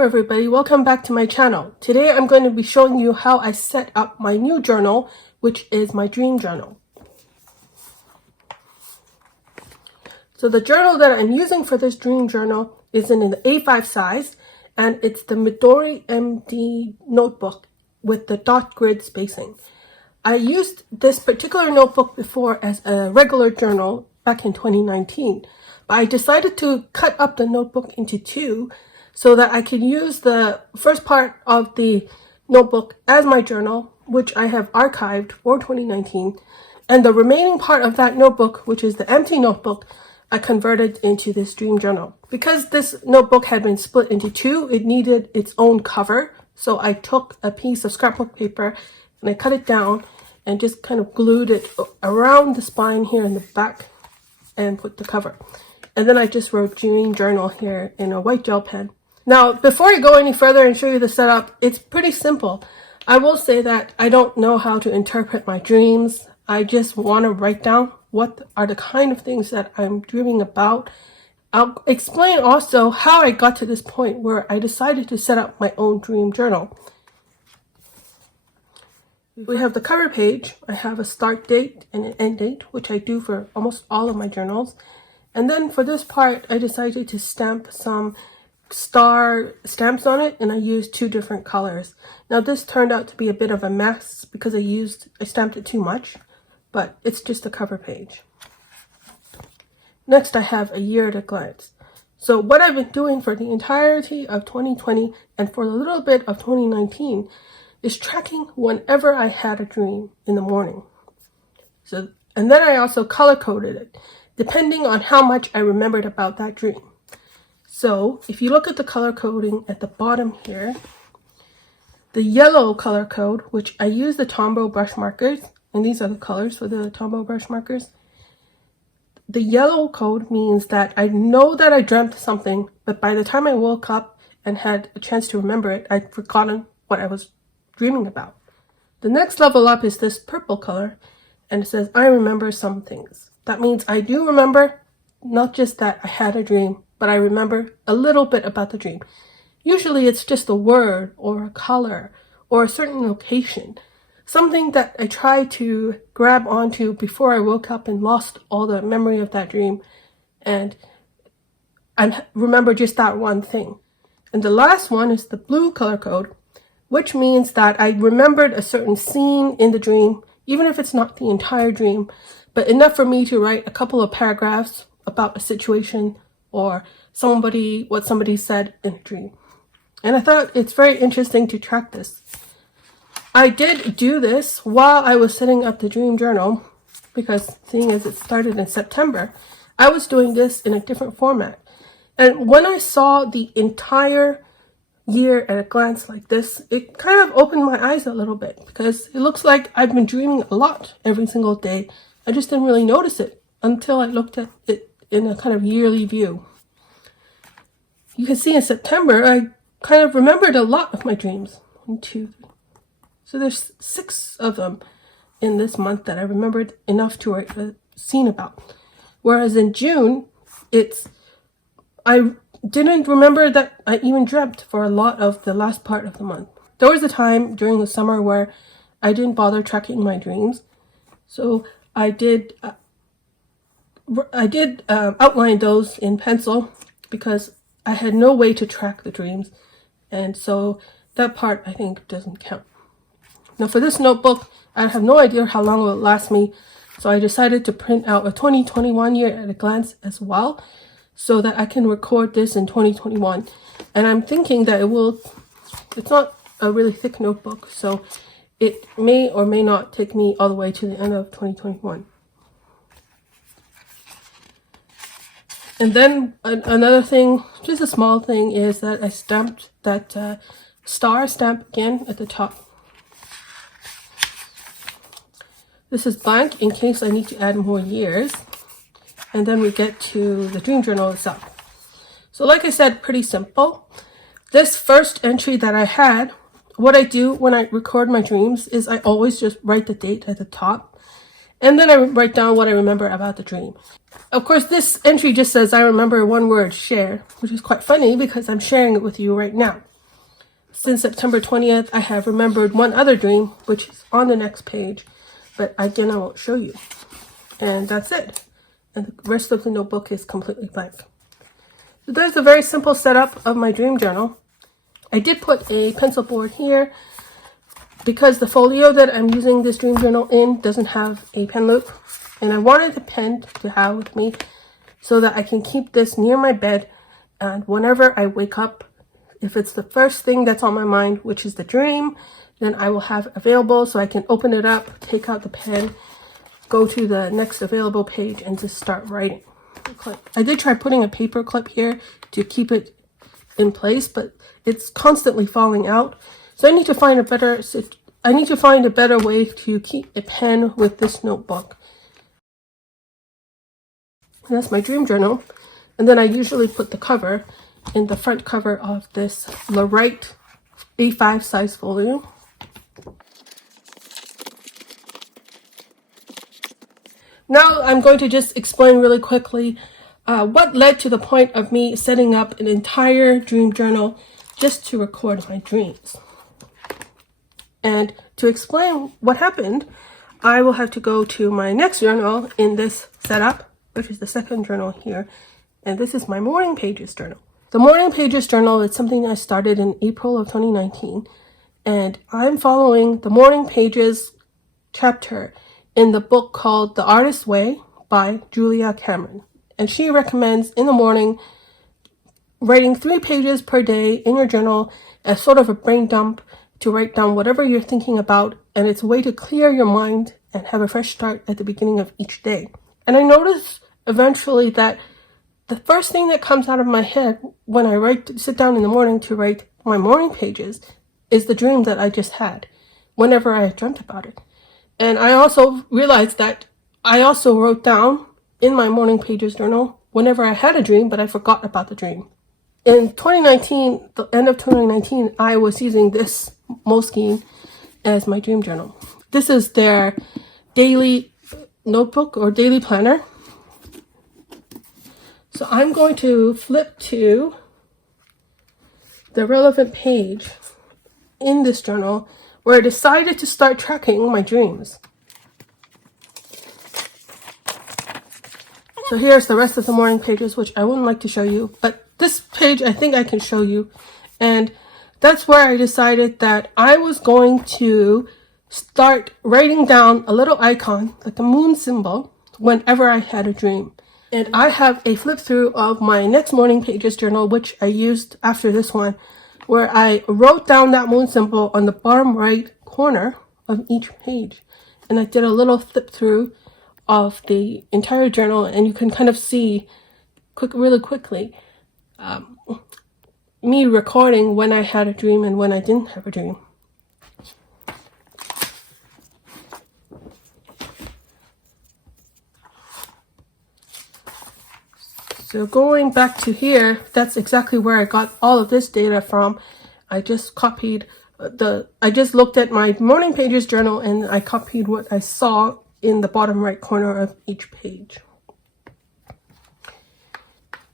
Hello everybody, welcome back to my channel. Today I'm going to be showing you how I set up my new journal, which is my dream journal. So the journal that I'm using for this dream journal is in an A5 size, and it's the Midori MD notebook with the dot grid spacing. I used this particular notebook before as a regular journal back in 2019, but I decided to cut up the notebook into two so that I can use the first part of the notebook as my journal, which I have archived for 2019, and the remaining part of that notebook, which is the empty notebook, I converted into this dream journal. Because this notebook had been split into two, it needed its own cover, so I took a piece of scrapbook paper and I cut it down and just kind of glued it around the spine here in the back and put the cover. And then I just wrote dream journal here in a white gel pen. Now, before I go any further and show you the setup, it's pretty simple. I will say that I don't know how to interpret my dreams. I just want to write down what are the kind of things that I'm dreaming about. I'll explain also how I got to this point where I decided to set up my own dream journal. We have the cover page. I have a start date and an end date, which I do for almost all of my journals. And then for this part, I decided to stamp some star stamps on it, and I used two different colors. Now this turned out to be a bit of a mess because I stamped it too much, but it's just a cover page. Next, I have a year at a glance. So what I've been doing for the entirety of 2020 and for a little bit of 2019 is tracking whenever I had a dream in the morning. And then I also color coded it depending on how much I remembered about that dream. So if you look at the color coding at the bottom here, the yellow color code, which I use the Tombow brush markers, and these are the colors for the Tombow brush markers. The yellow code means that I know that I dreamt something, but by the time I woke up and had a chance to remember it, I'd forgotten what I was dreaming about. The next level up is this purple color, and it says, I remember some things. That means I do remember, not just that I had a dream, but I remember a little bit about the dream. Usually it's just a word or a color or a certain location, something that I tried to grab onto before I woke up and lost all the memory of that dream, and I remember just that one thing. And the last one is the blue color code, which means that I remembered a certain scene in the dream, even if it's not the entire dream, but enough for me to write a couple of paragraphs about a situation or what somebody said in a dream. And I thought it's very interesting to track this. I did do this while I was setting up the dream journal, because seeing as it started in September, I was doing this in a different format. And when I saw the entire year at a glance like this, it kind of opened my eyes a little bit, because it looks like I've been dreaming a lot every single day. I just didn't really notice it until I looked at it in a kind of yearly view. You can see in September, I kind of remembered a lot of my dreams. 1, 2, 3. So there's 6 of them in this month that I remembered enough to write a scene about. Whereas in June, I didn't remember that I even dreamt for a lot of the last part of the month. There was a time during the summer where I didn't bother tracking my dreams. So I did outline those in pencil because I had no way to track the dreams, and so that part I think doesn't count. Now for this notebook, I have no idea how long it will last me, so I decided to print out a 2021 year at a glance as well, so that I can record this in 2021. And I'm thinking that it's not a really thick notebook, so it may or may not take me all the way to the end of 2021. And then another thing, just a small thing, is that I stamped that star stamp again at the top. This is blank in case I need to add more years. And then we get to the dream journal itself. So like I said, pretty simple. This first entry that I had, what I do when I record my dreams is I always just write the date at the top. And then I write down what I remember about the dream. Of course, this entry just says, I remember one word, share, which is quite funny because I'm sharing it with you right now. since September 20th, I have remembered one other dream, which is on the next page, but again, I won't show you. And that's it. And the rest of the notebook is completely blank. So there's a very simple setup of my dream journal. I did put a pencil board here because the folio that I'm using this dream journal in doesn't have a pen loop. And I wanted the pen to have with me so that I can keep this near my bed. And whenever I wake up, if it's the first thing that's on my mind, which is the dream, then I will have available so I can open it up, take out the pen, go to the next available page, and just start writing. I did try putting a paper clip here to keep it in place, but it's constantly falling out. So I need to find a better way to keep a pen with this notebook. And that's my dream journal. And then I usually put the cover in the front cover of this Larite A5 size folio. Now I'm going to just explain really quickly what led to the point of me setting up an entire dream journal just to record my dreams. And to explain what happened, I will have to go to my next journal in this setup, which is the second journal here. And this is my morning pages journal. The morning pages journal is something I started in April of 2019. And I'm following the morning pages chapter in the book called The Artist's Way by Julia Cameron. And she recommends in the morning writing 3 pages per day in your journal as sort of a brain dump to write down whatever you're thinking about. And it's a way to clear your mind and have a fresh start at the beginning of each day. And I noticed eventually that the first thing that comes out of my head when I sit down in the morning to write my morning pages is the dream that I just had whenever I dreamt about it. And I also realized that I also wrote down in my morning pages journal whenever I had a dream, but I forgot about the dream. In 2019, the end of 2019, I was using this Moleskine as my dream journal. This is their daily notebook or daily planner. So I'm going to flip to the relevant page in this journal where I decided to start tracking my dreams. So here's the rest of the morning pages, which I wouldn't like to show you, but this page I think I can show you. And that's where I decided that I was going to start writing down a little icon, like a moon symbol, whenever I had a dream. And I have a flip through of my next morning pages journal, which I used after this one, where I wrote down that moon symbol on the bottom right corner of each page. And I did a little flip through of the entire journal, and you can kind of see really quickly me recording when I had a dream and when I didn't have a dream. So going back to here, that's exactly where I got all of this data from. I just looked at my morning pages journal and I copied what I saw in the bottom right corner of each page.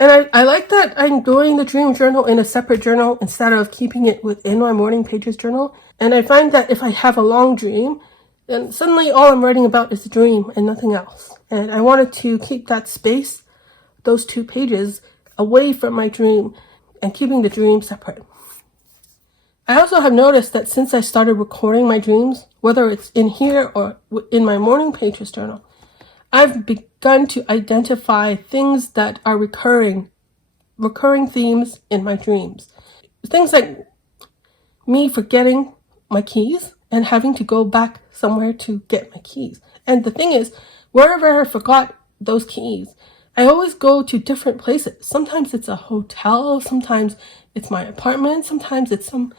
And I like that I'm doing the dream journal in a separate journal instead of keeping it within my morning pages journal. And I find that if I have a long dream, then suddenly all I'm writing about is the dream and nothing else. And I wanted to keep that space, those 2 pages, away from my dream and keeping the dream separate. I also have noticed that since I started recording my dreams, whether it's in here or in my morning pages journal, I've begun to identify things that are recurring themes in my dreams. Things like me forgetting my keys and having to go back somewhere to get my keys. And the thing is, wherever I forgot those keys, I always go to different places. Sometimes it's a hotel, sometimes it's my apartment, sometimes it's some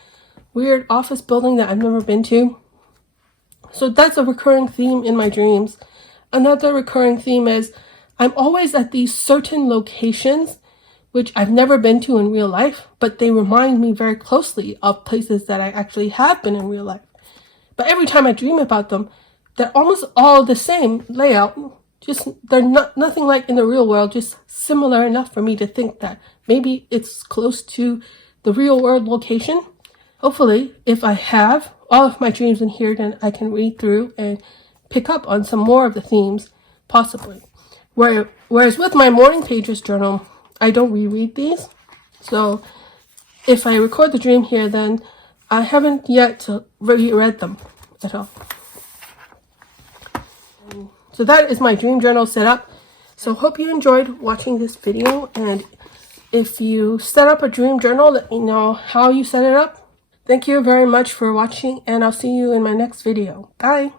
weird office building that I've never been to. So that's a recurring theme in my dreams. Another recurring theme is I'm always at these certain locations which I've never been to in real life, but they remind me very closely of places that I actually have been in real life. But every time I dream about them, they're almost all the same layout. Just they're nothing like in the real world, just similar enough for me to think that maybe it's close to the real world location. Hopefully, if I have all of my dreams in here, then I can read through and pick up on some more of the themes, possibly. Whereas with my morning pages journal, I don't reread these. So if I record the dream here, then I haven't yet reread them at all. So that is my dream journal set up. So hope you enjoyed watching this video, and if you set up a dream journal, let me know how you set it up. Thank you very much for watching, and I'll see you in my next video. Bye!